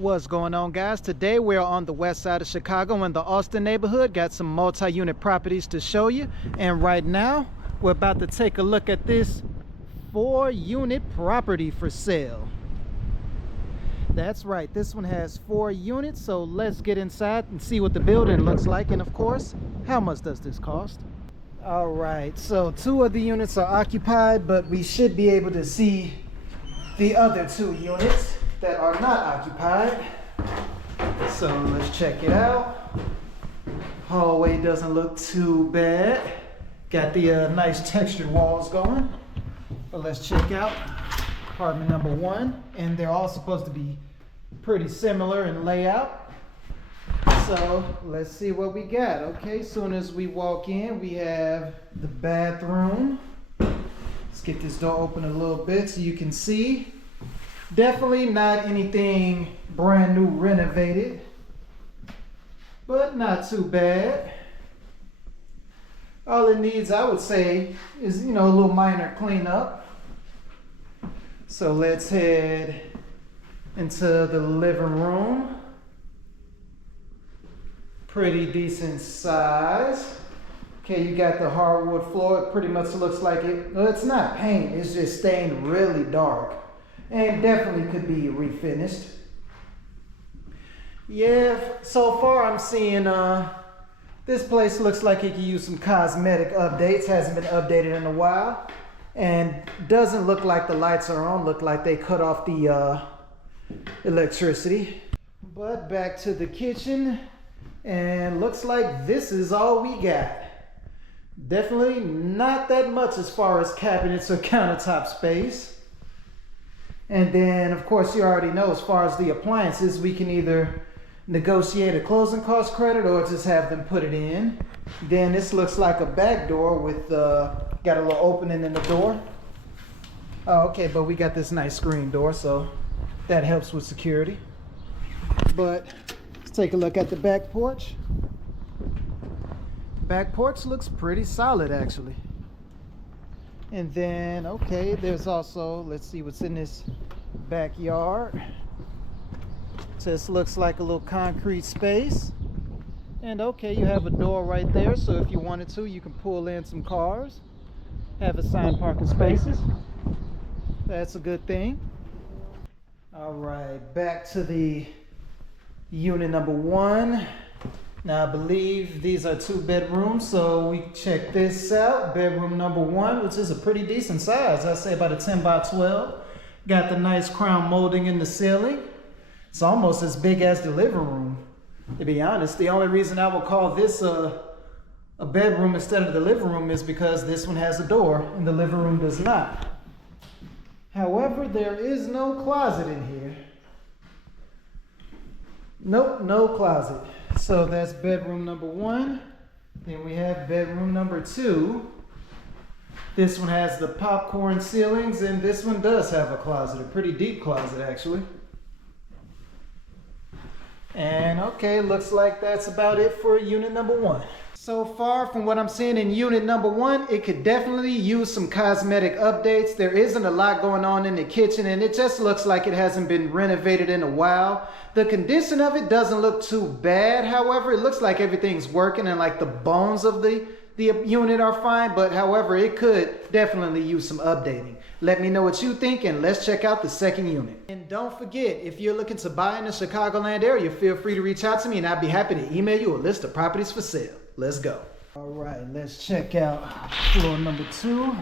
What's going on, guys? Today we're on the west side of Chicago in the Austin neighborhood. Got some multi-unit properties to show you, and right now we're about to take a look at this 4-unit property for sale. That's right, this one has 4 units, so let's get inside and see what the building looks like, and of course, how much does this cost? All right, so 2 of the units are occupied, but we should be able to see the other 2 units that are not occupied. So let's check it out. Hallway doesn't look too bad. Got the nice textured walls going. But let's check out apartment number 1, and they're all supposed to be pretty similar in layout. So let's see what we got. Okay, soon as we walk in, we have the bathroom. Let's get this door open a little bit so you can see. Definitely not anything brand new renovated, but not too bad. All it needs, I would say, is, a little minor cleanup. So let's head into the living room. Pretty decent size. Okay, you got the hardwood floor. It pretty much looks like it. Well, it's not paint, it's just stained really dark. And definitely could be refinished. Yeah, so far I'm seeing this place looks like it could use some cosmetic updates. Hasn't been updated in a while. And doesn't look like the lights are on. Look like they cut off the electricity. But back to the kitchen. And looks like this is all we got. Definitely not that much as far as cabinets or countertop space. And then, of course, you already know, as far as the appliances, we can either negotiate a closing cost credit or just have them put it in. Then this looks like a back door with, got a little opening in the door. Oh, okay, but we got this nice screen door, so that helps with security. But let's take a look at the back porch. Back porch looks pretty solid, actually. And then, okay, there's also, let's see what's in this backyard. Just looks like a little concrete space. And okay, you have a door right there, so if you wanted to, you can pull in some cars. Have assigned parking spaces. That's a good thing. All right, back to the unit number 1. Now, I believe these are 2 bedrooms, so we check this out. Bedroom number 1, which is a pretty decent size. I'd say about a 10 by 12. Got the nice crown molding in the ceiling. It's almost as big as the living room, to be honest. The only reason I would call this a bedroom instead of the living room is because this one has a door and the living room does not. However, there is no closet in here. Nope, no closet. So that's bedroom number 1. Then we have bedroom number 2. This one has the popcorn ceilings, and this one does have a closet, a pretty deep closet actually. And okay, looks like that's about it for unit number 1. So far from what I'm seeing in unit number 1, it could definitely use some cosmetic updates. There isn't a lot going on in the kitchen, and it just looks like it hasn't been renovated in a while. The condition of it doesn't look too bad. However, it looks like everything's working and like the bones of the unit are fine, but however, it could definitely use some updating. Let me know what you think, and let's check out the second unit. And don't forget, if you're looking to buy in the Chicagoland area, feel free to reach out to me and I'd be happy to email you a list of properties for sale. Let's go. All right, let's check out floor number 2.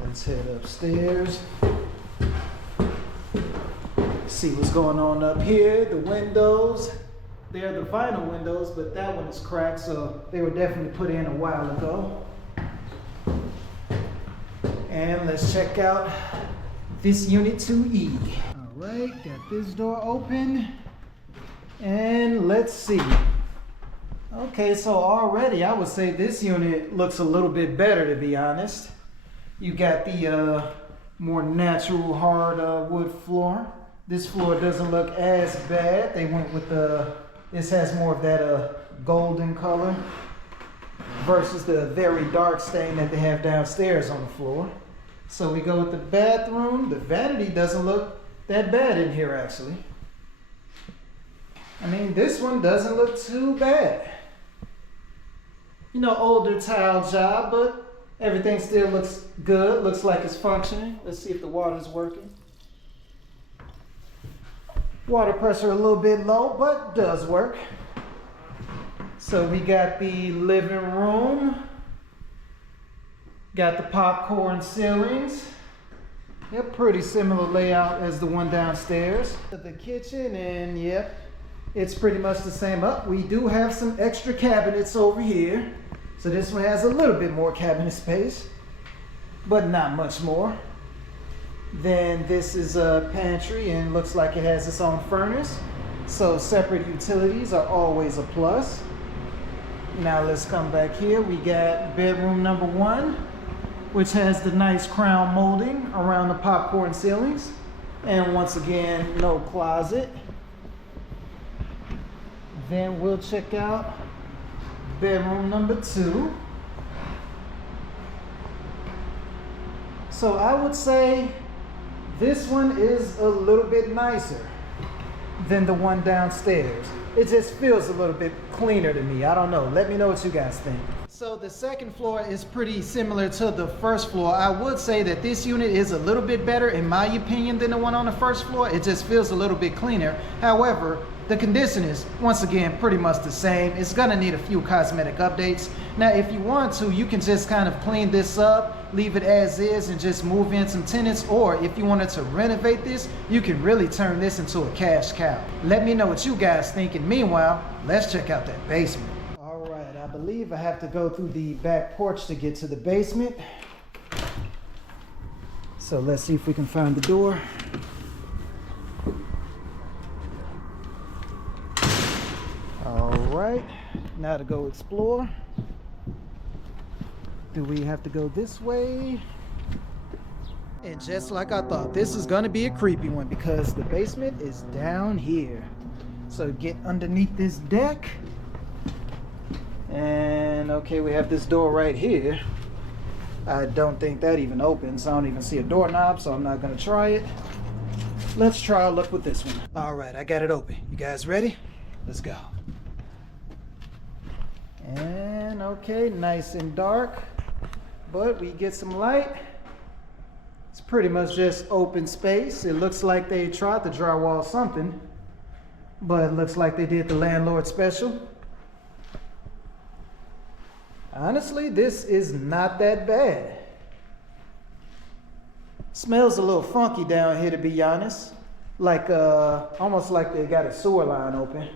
Let's head upstairs. See what's going on up here. The windows, they're the vinyl windows, but that one is cracked, so they were definitely put in a while ago. And let's check out this unit 2E. All right, got this door open. And let's see. Okay, so already I would say this unit looks a little bit better, to be honest. You got the more natural hard wood floor. This floor doesn't look as bad. They went with this has more of that golden color versus the very dark stain that they have downstairs on the floor. So we go with the bathroom. The vanity doesn't look that bad in here, actually. I mean, this one doesn't look too bad. You know, older tile job, but everything still looks good. Looks like it's functioning. Let's see if the water's working. Water pressure a little bit low, but does work. So we got the living room. Got the popcorn ceilings. Yep, pretty similar layout as the one downstairs. The kitchen, and yep, it's pretty much the same. Up, we do have some extra cabinets over here. So this one has a little bit more cabinet space, but not much more. Then this is a pantry and looks like it has its own furnace. So separate utilities are always a plus. Now let's come back here. We got bedroom number 1, which has the nice crown molding around the popcorn ceilings. And once again, no closet. Then we'll check out bedroom number 2. So I would say this one is a little bit nicer than the one downstairs. It just feels a little bit cleaner to me. I don't know. Let me know what you guys think. So the second floor is pretty similar to the first floor. I would say that this unit is a little bit better in my opinion than the one on the first floor. It just feels a little bit cleaner. However, the condition is, once again, pretty much the same. It's gonna need a few cosmetic updates. Now, if you want to, you can just kind of clean this up, leave it as is, and just move in some tenants. Or if you wanted to renovate this, you can really turn this into a cash cow. Let me know what you guys think. And meanwhile, let's check out that basement. All right, I believe I have to go through the back porch to get to the basement. So let's see if we can find the door. All right, now to go explore. Do we have to go this way? And just like I thought, this is gonna be a creepy one because the basement is down here. So get underneath this deck. And okay, we have this door right here. I don't think that even opens. I don't even see a doorknob, so I'm not gonna try it. Let's try a look with this one. All right, I got it open. You guys ready? Let's go. And okay, nice and dark, but we get some light. It's pretty much just open space. It looks like they tried to drywall something, but it looks like they did the landlord special. Honestly, this is not that bad. Smells a little funky down here, to be honest. Like almost like they got a sewer line open.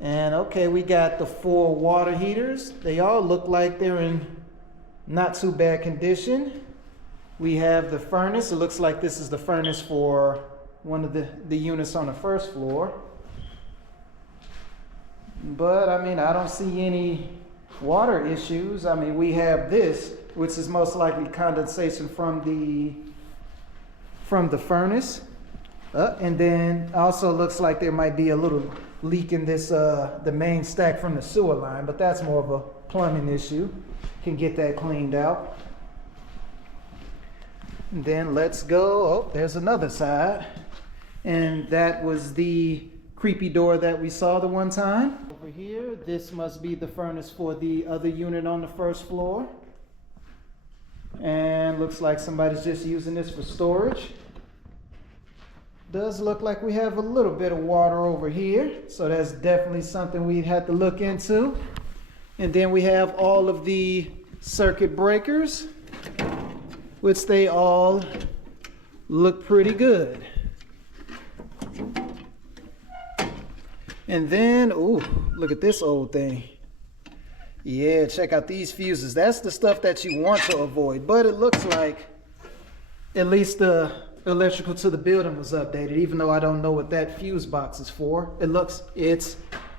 And okay, we got the 4 water heaters. They all look like they're in not too bad condition. We have the furnace. It looks like this is the furnace for one of the units on the first floor. But I mean, I don't see any water issues. I mean, we have this, which is most likely condensation from the furnace. And then also looks like there might be a little leak in this the main stack from the sewer line, but that's more of a plumbing issue. Can get that cleaned out. And then let's go. Oh, there's another side, and that was the creepy door that we saw the one time. Over here, this must be the furnace for the other unit on the first floor, and looks like somebody's just using this for storage. Does look like we have a little bit of water over here, so that's definitely something we'd have to look into. And then we have all of the circuit breakers, which they all look pretty good. And then, ooh, look at this old thing. Yeah, check out these fuses. That's the stuff that you want to avoid, but it looks like at least the electrical to the building was updated, even though I don't know what that fuse box is for.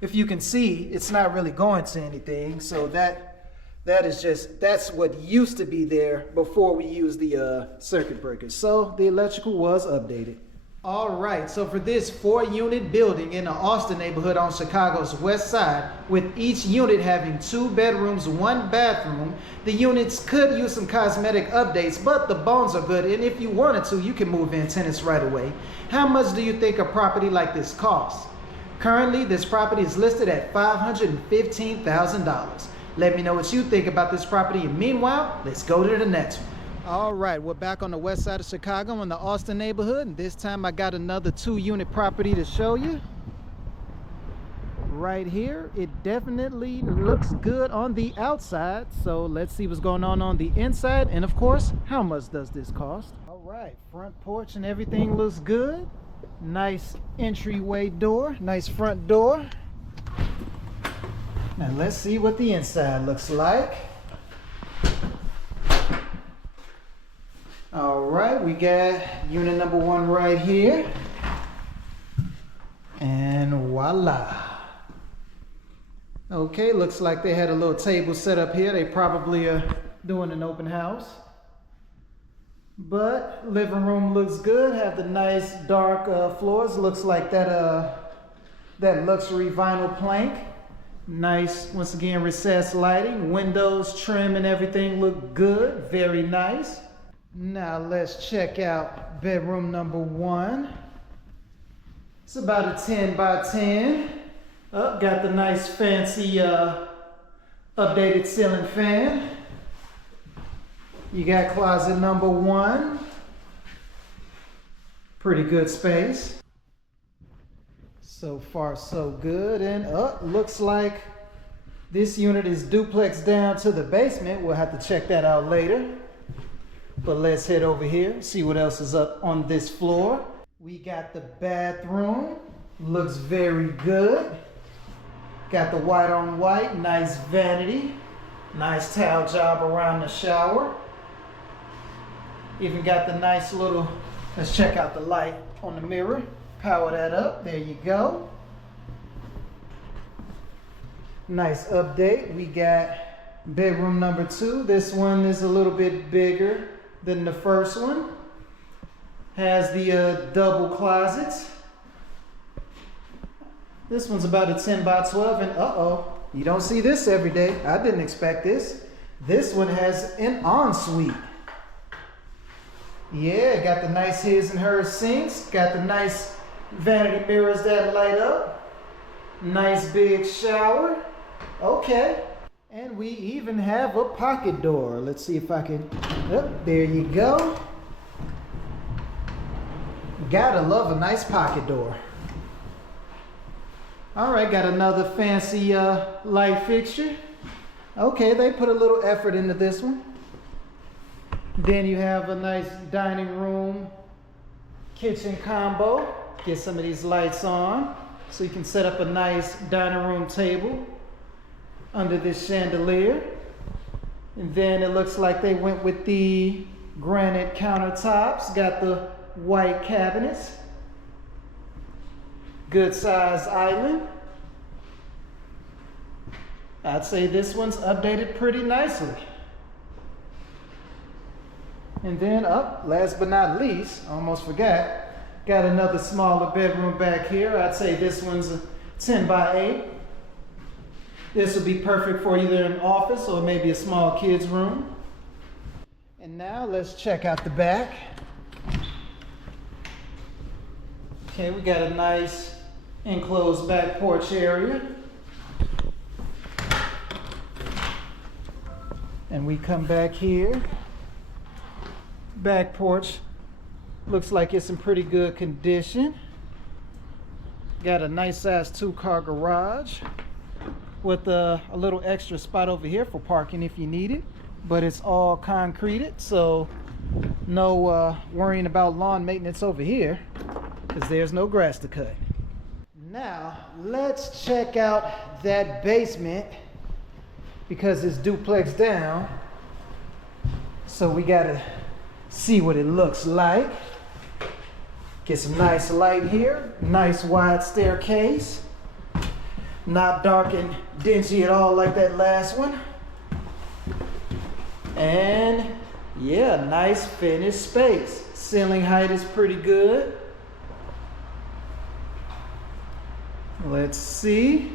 If you can see, it's not really going to anything. So that's what used to be there before we used the circuit breakers. So the electrical was updated. All right, so for this 4-unit building in the Austin neighborhood on Chicago's west side, with each unit having 2 bedrooms, 1 bathroom, the units could use some cosmetic updates, but the bones are good, and if you wanted to, you can move in tenants right away. How much do you think a property like this costs? Currently, this property is listed at $515,000. Let me know what you think about this property, and meanwhile, let's go to the next one. All right, we're back on the west side of Chicago in the Austin neighborhood, and this time I got another 2-unit property to show you. Right here, it definitely looks good on the outside, so let's see what's going on the inside, and of course, how much does this cost? All right, front porch and everything looks good. Nice entryway door, nice front door. Now let's see what the inside looks like. All right, we got unit number 1 right here. And voila. Okay, looks like they had a little table set up here. They probably are doing an open house. But living room looks good. Have the nice dark floors. Looks like that luxury vinyl plank. Nice, once again, recessed lighting. Windows, trim, and everything look good. Very nice. Now let's check out bedroom number 1. It's about a 10 by 10. Oh, got the nice fancy updated ceiling fan. You got closet number 1. Pretty good space. So far so good. And looks like this unit is duplexed down to the basement. We'll have to check that out later. But let's head over here, see what else is up on this floor. We got the bathroom, looks very good. Got the white on white, nice vanity. Nice towel job around the shower. Even got the nice little, let's check out the light on the mirror. Power that up, there you go. Nice update. We got bedroom number 2. This one is a little bit bigger than the first one. Has the double closets. This one's about a 10 by 12, and you don't see this every day. I didn't expect this. This one has an ensuite. Yeah, got the nice his and hers sinks. Got the nice vanity mirrors that light up. Nice big shower. Okay. And we even have a pocket door. Let's see if I can, there you go. Gotta love a nice pocket door. All right, got another fancy light fixture. Okay, they put a little effort into this one. Then you have a nice dining room, kitchen combo. Get some of these lights on so you can set up a nice dining room table under this chandelier. And then it looks like they went with the granite countertops, got the white cabinets, good size island. I'd say this one's updated pretty nicely. And then last but not least, almost forgot, got another smaller bedroom back here. I'd say this one's a 10 by 8. This will be perfect for either an office or maybe a small kid's room. And now let's check out the back. Okay, we got a nice enclosed back porch area. And we come back here. Back porch looks like it's in pretty good condition. Got a nice size 2-car garage with a little extra spot over here for parking if you need it, but it's all concreted, so no worrying about lawn maintenance over here because there's no grass to cut. Now let's check out that basement because it's duplexed down, so we gotta see what it looks like. Get some nice light here, nice wide staircase. Not dark and dingy at all like that last one. And yeah, nice finished space. Ceiling height is pretty good. Let's see.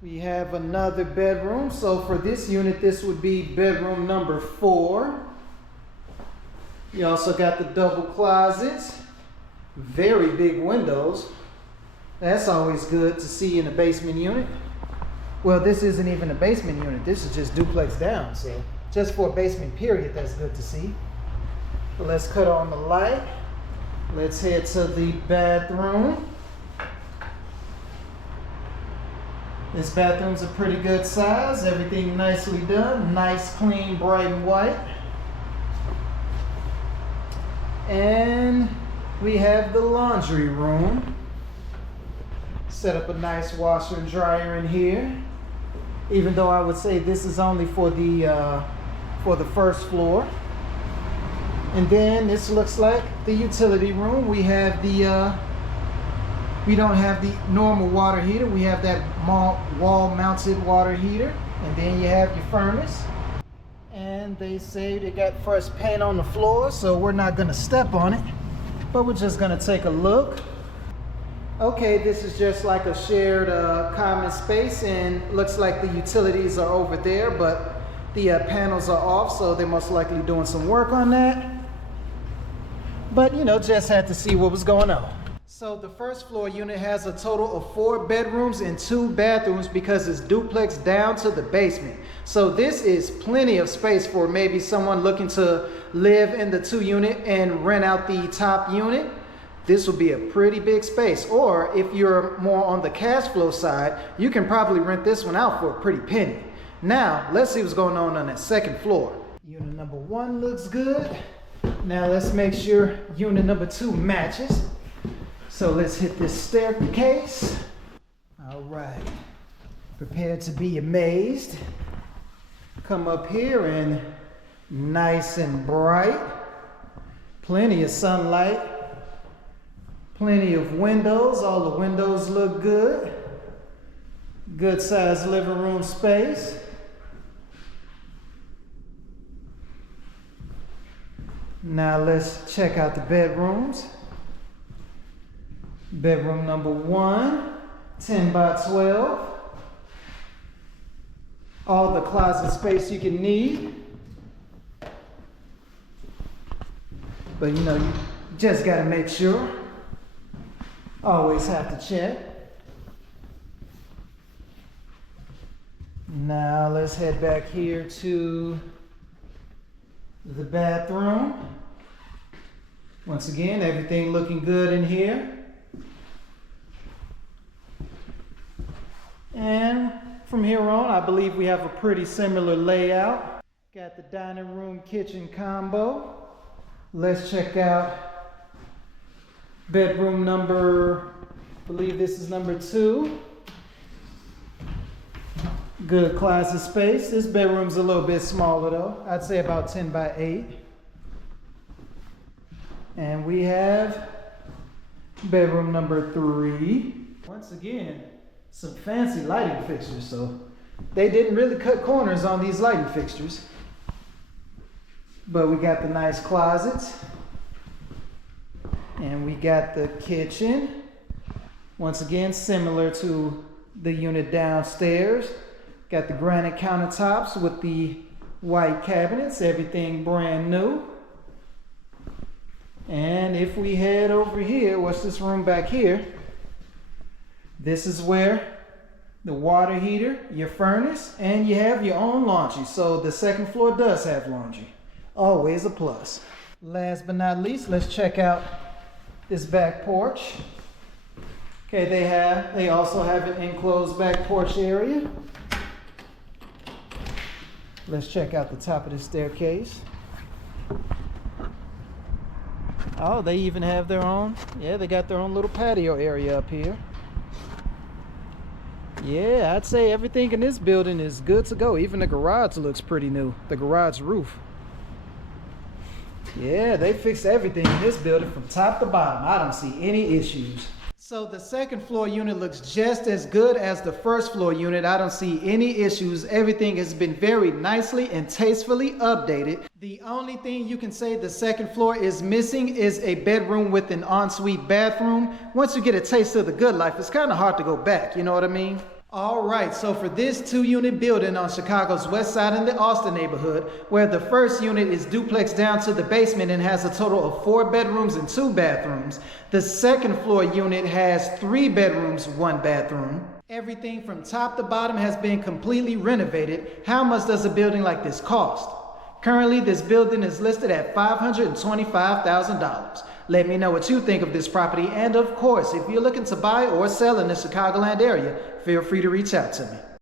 We have another bedroom. So for this unit, this would be bedroom number 4. You also got the double closets. Very big windows. That's always good to see in a basement unit. Well, this isn't even a basement unit. This is just duplex down. So just for a basement period, that's good to see. But let's cut on the light. Let's head to the bathroom. This bathroom's a pretty good size. Everything nicely done. Nice, clean, bright, and white. And we have the laundry room. Set up a nice washer and dryer in here. Even though I would say this is only for the first floor. And then this looks like the utility room. We have the we don't have the normal water heater. We have that wall-mounted water heater. And then you have your furnace. And they say they got fresh paint on the floor, so we're not gonna step on it, but we're just gonna take a look. Okay, this is just like a shared common space, and looks like the utilities are over there, but the panels are off, so they're most likely doing some work on that. But you know, just had to see what was going on. So the first floor unit has a total of 4 bedrooms and 2 bathrooms because it's duplex down to the basement. So this is plenty of space for maybe someone looking to live in the 2 unit and rent out the top unit. This will be a pretty big space. Or if you're more on the cash flow side, you can probably rent this one out for a pretty penny. Now, let's see what's going on that second floor. Unit number 1 looks good. Now let's make sure unit number 2 matches. So let's hit this staircase. All right, prepare to be amazed. Come up here and nice and bright. Plenty of sunlight. Plenty of windows. All the windows look good. Good sized living room space. Now let's check out the bedrooms. Bedroom number 1, 10 by 12. All the closet space you can need. But you know, you just gotta make sure. Always have to check. Now let's head back here to the bathroom. Once again, everything looking good in here. And from here on, I believe we have a pretty similar layout. Got the dining room kitchen combo. Let's check out bedroom number, I believe this is number 2. Good closet space. This bedroom's a little bit smaller though. I'd say about 10 by 8. And we have bedroom number 3. Once again, some fancy lighting fixtures, so they didn't really cut corners on these lighting fixtures. But we got the nice closets. And we got the kitchen. Once again, similar to the unit downstairs. Got the granite countertops with the white cabinets, everything brand new. And if we head over here, what's this room back here? This is where the water heater, your furnace, and you have your own laundry. So the second floor does have laundry. Always a plus. Last but not least, let's check out this back porch. Okay, they also have an enclosed back porch area. Let's check out the top of the staircase. Oh, they even have their own, yeah, they got their own little patio area up here. Yeah, I'd say everything in this building is good to go. Even the garage looks pretty new, the garage roof. Yeah, they fixed everything in this building from top to bottom. I don't see any issues. So the second floor unit looks just as good as the first floor unit. I don't see any issues. Everything has been very nicely and tastefully updated. The only thing you can say the second floor is missing is a bedroom with an ensuite bathroom. Once you get a taste of the good life, it's kind of hard to go back, you know what I mean? All right, so for this 2-unit building on Chicago's west side in the Austin neighborhood, where the first unit is duplexed down to the basement and has a total of 4 bedrooms and 2 bathrooms, the second floor unit has 3 bedrooms, 1 bathroom. Everything from top to bottom has been completely renovated. How much does a building like this cost? Currently, this building is listed at $525,000. Let me know what you think of this property, and of course, if you're looking to buy or sell in the Chicagoland area, feel free to reach out to me.